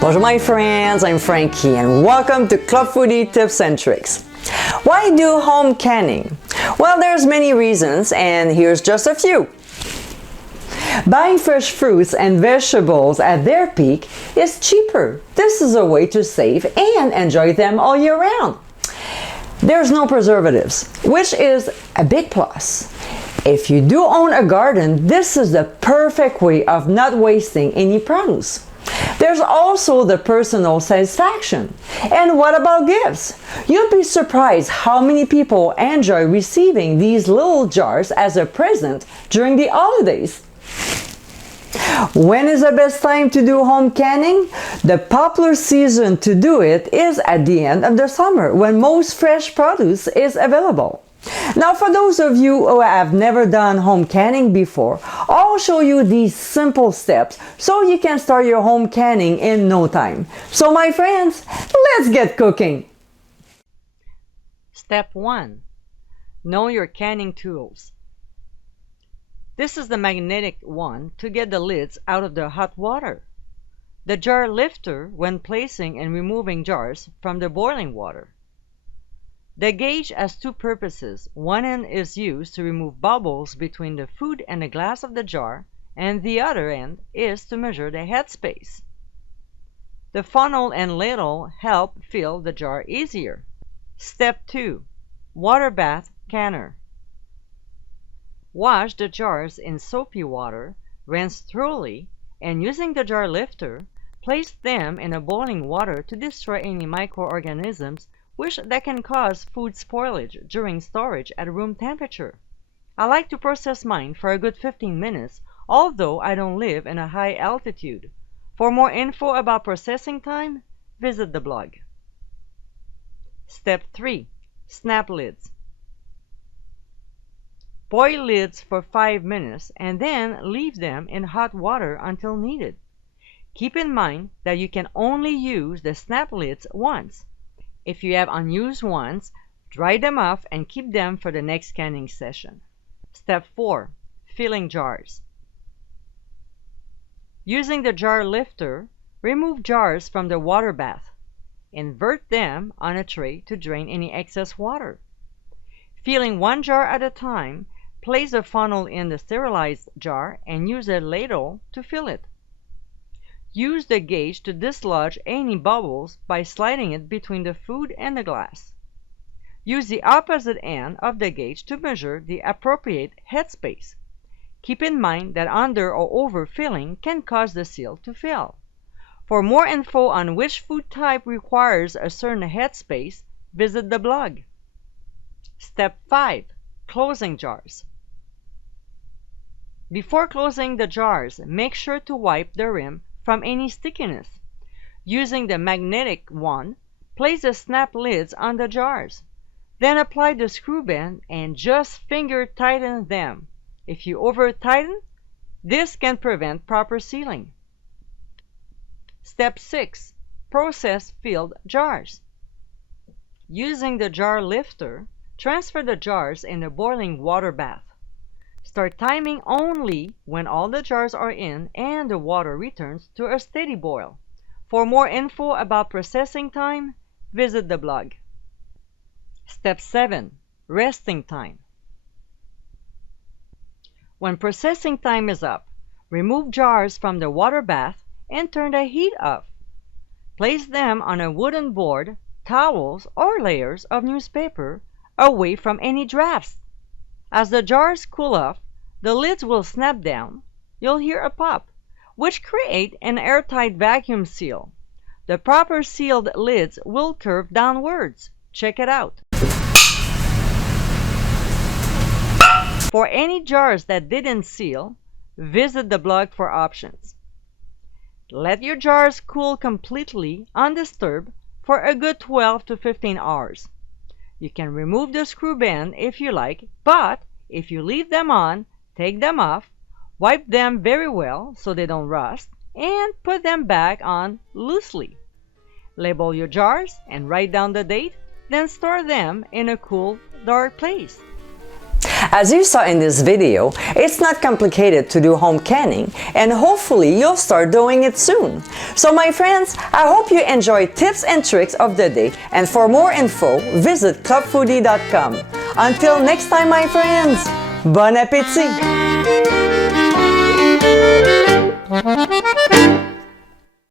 Bonjour my friends, I'm Frankie and welcome to clobfoody Tips and Tricks. Why do home canning? Well, there's many reasons and here's just a few. Buying fresh fruits and vegetables at their peak is cheaper. This is a way to save and enjoy them all year round. There's no preservatives, which is a big plus. If you do own a garden, this is the perfect way of not wasting any produce. There's also the personal satisfaction. And what about gifts? You'll be surprised how many people enjoy receiving these little jars as a present during the holidays. When is the best time to do home canning? The popular season to do it is at the end of the summer when most fresh produce is available. Now, for those of you who have never done home canning before, I'll show you these simple steps so you can start your home canning in no time. So my friends, let's get cooking! Step 1. Know your canning tools. This is the magnetic one to get the lids out of the hot water. The jar lifter when placing and removing jars from the boiling water. The gauge has two purposes. One end is used to remove bubbles between the food and the glass of the jar, and the other end is to measure the headspace. The funnel and ladle help fill the jar easier. Step 2. Water bath canner. Wash the jars in soapy water, rinse thoroughly, and using the jar lifter, place them in a boiling water to destroy any microorganisms that can cause food spoilage during storage at room temperature. I like to process mine for a good 15 minutes, although I don't live in a high altitude. For more info about processing time, visit the blog. Step 3. Snap lids. Boil lids for 5 minutes and then leave them in hot water until needed. Keep in mind that you can only use the snap lids once. If you have unused ones, dry them off and keep them for the next canning session. Step 4. Filling jars. Using the jar lifter, remove jars from the water bath. Invert them on a tray to drain any excess water. Filling one jar at a time, place the funnel in the sterilized jar and use a ladle to fill it. Use the gauge to dislodge any bubbles by sliding it between the food and the glass. Use the opposite end of the gauge to measure the appropriate headspace. Keep in mind that under or overfilling can cause the seal to fail. For more info on which food type requires a certain headspace, visit the blog. Step 5. Closing jars. Before closing the jars, make sure to wipe the rim from any stickiness. Using the magnetic one, place the snap lids on the jars. Then apply the screw band and just finger tighten them. If you over tighten, this can prevent proper sealing. Step 6. Process filled jars. Using the jar lifter, transfer the jars in a boiling water bath. Start timing only when all the jars are in and the water returns to a steady boil. For more info about processing time, visit the blog. Step 7. Resting time. When processing time is up, remove jars from the water bath and turn the heat off. Place them on a wooden board, towels, or layers of newspaper away from any drafts. As the jars cool off, the lids will snap down. You'll hear a pop, which create an airtight vacuum seal. The proper sealed lids will curve downwards. Check it out. For any jars that didn't seal, visit the blog for options. Let your jars cool completely undisturbed for a good 12 to 15 hours. You can remove the screw band if you like, but if you leave them on, take them off, wipe them very well so they don't rust, and put them back on loosely. Label your jars and write down the date, then store them in a cool, dark place. As you saw in this video, it's not complicated to do home canning, and hopefully you'll start doing it soon. So my friends, I hope you enjoyed tips and tricks of the day, and for more info, visit clobfoody.com. Until next time my friends, bon appétit!